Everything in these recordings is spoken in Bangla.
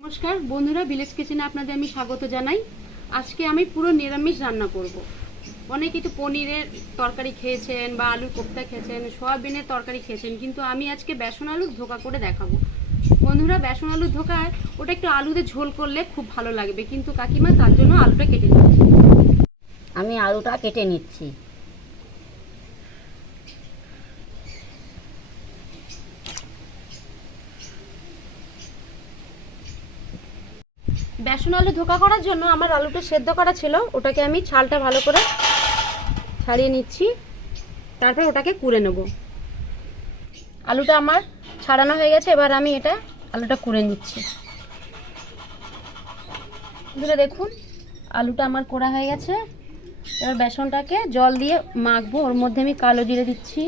নমস্কার, বন্ধুরা ভিলেজ কিচেনে আপনাদের আমি স্বাগত জানাই। আজকে আমি পুরো নিরামিষ রান্না করব। অনেকেই তো পনিরের তরকারি খেয়েছেন বা আলুর কোপ্তা খেয়েছেন, সয়াবিনের তরকারি খেয়েছেন, কিন্তু আমি আজকে বেসন আলুর ধোকা করে দেখাবো। বন্ধুরা, বেসন আলুর ধোকায় ওটা একটু আলুতে ঝোল করলে খুব ভালো লাগবে, কিন্তু কাকিমা তার জন্য আলুটা কেটে নিচ্ছি। আমি আলুটা কেটে নিচ্ছি। বেসন আলু ধোকা করার জন্য আমার আলুটা সেদ্ধ করা ছিল। ওটাকে আমি ছালটা ভালো করে ছাড়িয়ে নিচ্ছি। তারপর ওটাকে কুড়ে নেব। আলুটা আমার ছাড়ানো হয়ে গেছে, এবার আমি এটা আলুটা কুড়ে নিচ্ছি। ধরে দেখুন, আলুটা আমার কোড়া হয়ে গেছে। এবার বেসনটাকে জল দিয়ে মাখবো। ওর মধ্যে আমি কালো জিরে দিচ্ছি।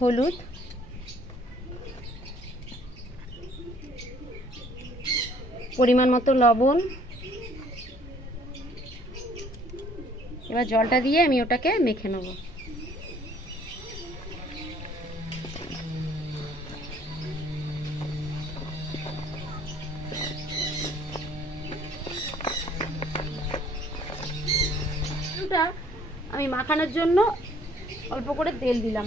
হলুদ। পরিমাণ মতো লবণ। এবার জলটা দিয়ে আমি ওটাকে মেখে নেব। আমি মাখানোর জন্য অল্প করে তেল দিলাম।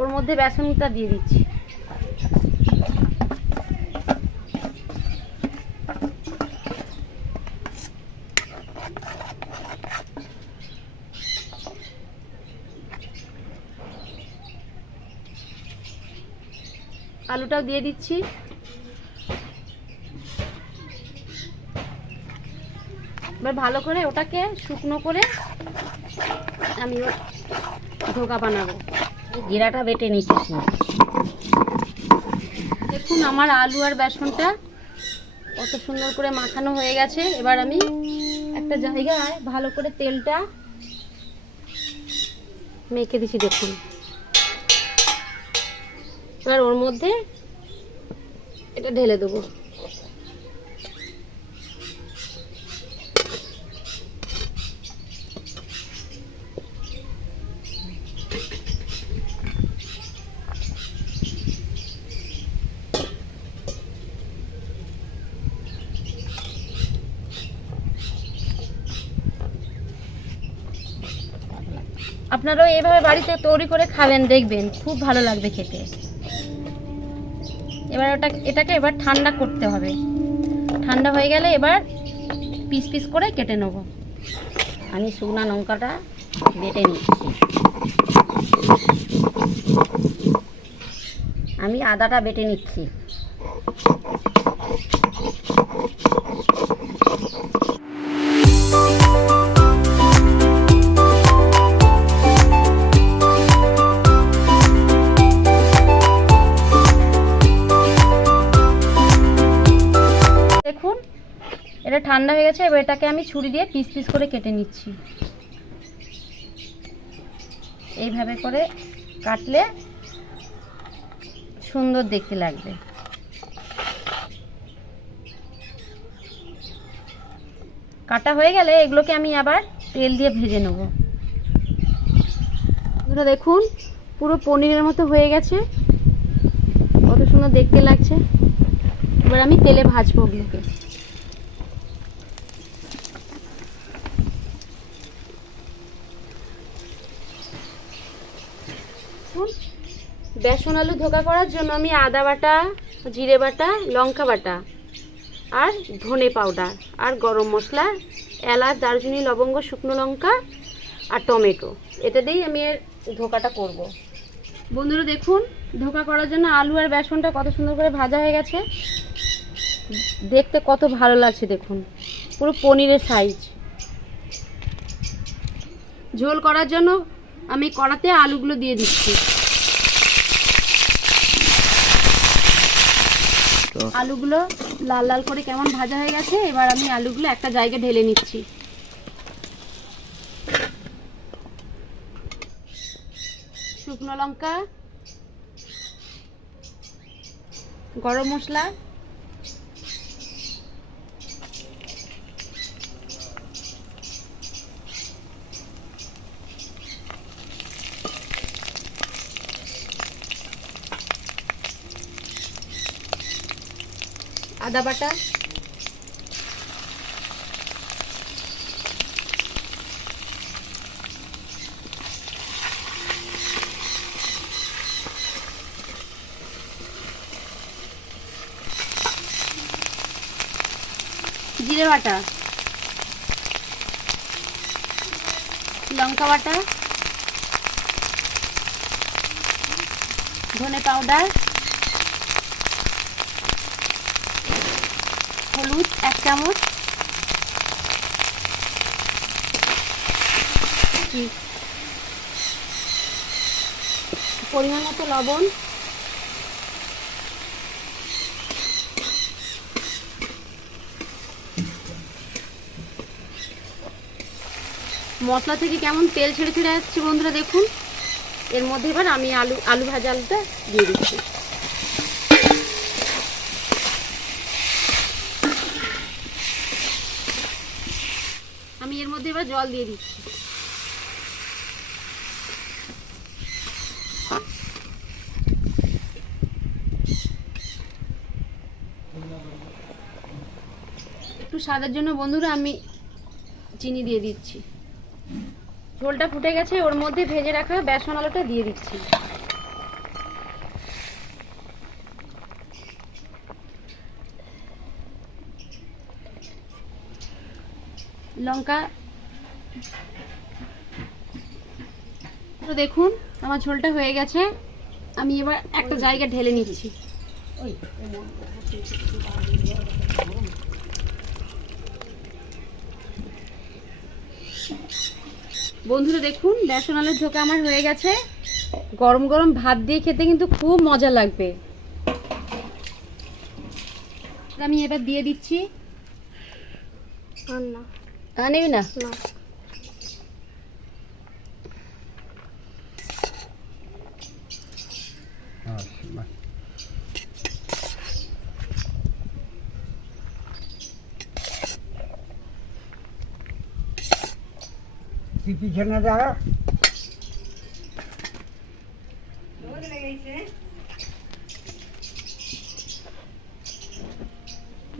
ওর মধ্যে বেসনটা দিয়ে দিচ্ছি। আলুটাও দিয়ে দিচ্ছি। এবার ভালো করে ওটাকে শুকনো করে আমি ধোকা বানাবো। জিরাটা বেটে নিচ্ছি। দেখুন আমার আলু আর বেসনটা কত সুন্দর করে মাখানো হয়ে গেছে। এবার আমি একটা জায়গায় ভালো করে তেলটা মেখে দিছি দেখুন। এবার ওর মধ্যে এটা ঢেলে দেবো। আপনারাও এইভাবে বাড়িতে তৈরি করে খাবেন, দেখবেন। খুব ভালো লাগবে খেতে। এবার ওটা, এটাকে এবার ঠান্ডা করতে হবে। ঠান্ডা হয়ে গেলে এবার পিস পিস করে কেটে নেব। আমি শুকনা লঙ্কাটা বেটে নিচ্ছি। আমি আদাটা বেটে নিচ্ছি। ঠান্ডা হয়ে গেছে, এবার এটাকে আমি ছুরি দিয়ে পিস পিস করে কেটে নিচ্ছি। এইভাবে করে কাটলে সুন্দর দেখতে লাগবে। কাটা হয়ে গেলে এগুলোকে আমি আবার তেল দিয়ে ভেজে নেব। বন্ধুরা দেখুন, পুরো পনিরের মতো হয়ে গেছে। কত সুন্দর দেখতে লাগছে। এবার আমি তেলে ভাজবো ওগুলোকে। দেখুন, বেসন আলু ধোকা করার জন্য আমি আদা বাটা জিরে বাটা লঙ্কা বাটা আর ধনে পাউডার আর গরম মশলা এলাচ দারচিনি লবঙ্গ শুকনো লঙ্কা আর টমেটো। এটা দিয়েই আমি এর ধোকাটা করব। বন্ধুরা দেখুন ধোকা করার জন্য আলু আর বেসনটা কত সুন্দর করে ভাজা হয়ে গেছে। দেখতে কত ভালো লাগছে দেখুন পুরো পনিরের সাইজ ঝোল করার জন্য আমি কড়াতে আলুগুলো দিয়ে দিচ্ছি। আলুগুলো লাল লাল করে কেমন ভাজা হয়ে গেছে এবার আমি আলুগুলো একটা জায়গায় ঢেলে নিচ্ছি। শুকনো লঙ্কা গরম মশলা আদা বাটা। জিরে বাটা। লঙ্কা বাটা। ধনে পাউডার। হলুদ, এক চামচ। পরিমাণ মতো লবণ। মশলা থেকে কেমন তেল ছেড়ে ছেড়ে আসছে বন্ধুরা দেখুন। এর মধ্যে এবার আমি আলু আলু ভাজা আলুটা দিয়ে দিচ্ছি আমি এর মধ্যে এবার জল দিয়ে দিচ্ছি। একটু স্বাদের জন্য বন্ধুরা আমি চিনি দিয়ে দিচ্ছি। ঝোলটা ফুটে গেছে, ওর মধ্যে ভেজে রাখা বেসন আলুটা দিয়ে দিচ্ছি। লঙ্কা তো দেখুন আমার ঝোলটা হয়ে গেছে। আমি এবার একটা জায়গা ঢেলে নিচ্ছি। বন্ধুরা দেখুন বেসন আলুর ঝোঁকা আমার হয়ে গেছে। গরম গরম ভাত দিয়ে খেতে কিন্তু খুব মজা লাগবে। আমি এবার দিয়ে দিচ্ছি। না। না পিছনে দাঁড়া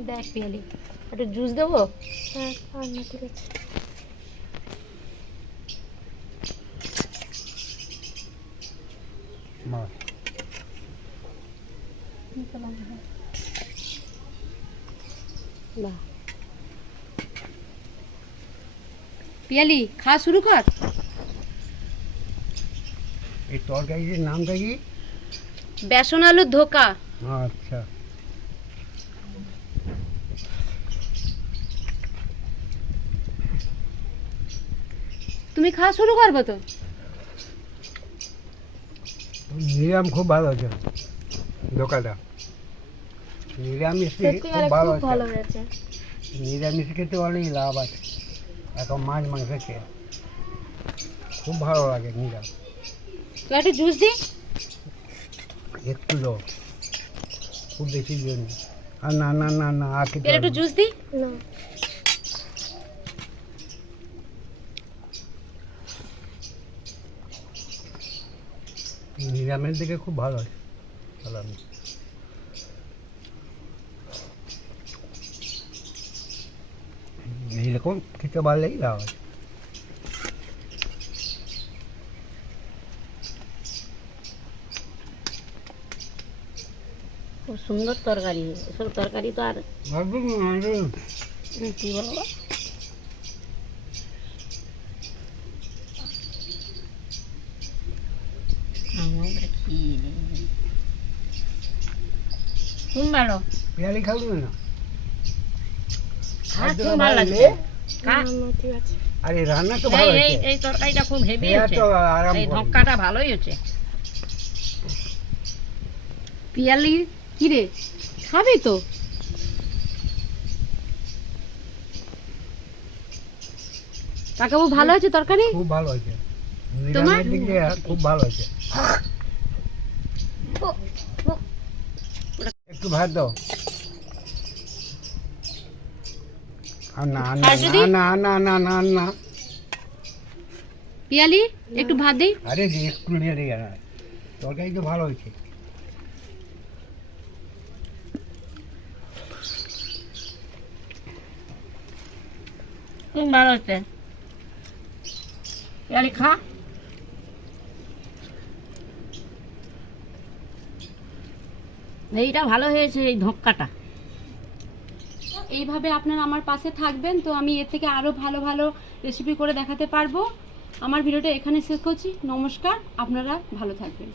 দেখ পিয়ালি একটু জুস দেবো? হ্যাঁ ঠিক আছে। পিয়ালি খাওয়া শুরু কর। এই তরকারির নামটা কি বেসন আলুর ধোকা। আচ্ছা। তুমি খাওয়া শুরু করব তো? নিরাম খুব ভালো আছে। ধোকাটা। নিরামিষ খুব ভালো আছে। নিরামিষ খেতে অনেক লাভ আছে। এখন মাছ মাংস খেয়ে খুব ভালো লাগে নিরাম তো একটু জুস দি একটু দাও খুব বেশি জন্য আর না না না না আর খেতে পিয়ালি একটু হবে না। জুস দি না নিরামের দিকে খুব ভালো আছে ভালো এইরকম খেতে পারলেই লাভ আছে খুব সুন্দর তরকারি এসব তরকারি তো আর কি বলব? খুব ভালো। পেয়ালি খাবি না? খা ভালো ভালো ঠিক আছে। আরে রান্না তো ভালো এই হয়েছে। এই তরকারিটা খুব হেভি হয়েছে। এই ধক্কাটা ভালোই হচ্ছে পিয়ালি কি রে? খাবি তো? কাকাবু ভালো আছে তরকারি? খুব ভালো হয়েছে। তোমার? নিরামের দিক দিয়ে খুব ভালো হয়েছে। একটু ভাত দাও। ভালো হয়েছে। পিয়ালি খা। এইটা ভালো হয়েছে এই ধক্কাটা। এইভাবে আপনারা আমার পাশে থাকবেন, তো আমি এর থেকে আরও ভালো ভালো রেসিপি করে দেখাতে পারব। আমার ভিডিওটা এখানে শেষ করছি, নমস্কার, আপনারা ভালো থাকবেন।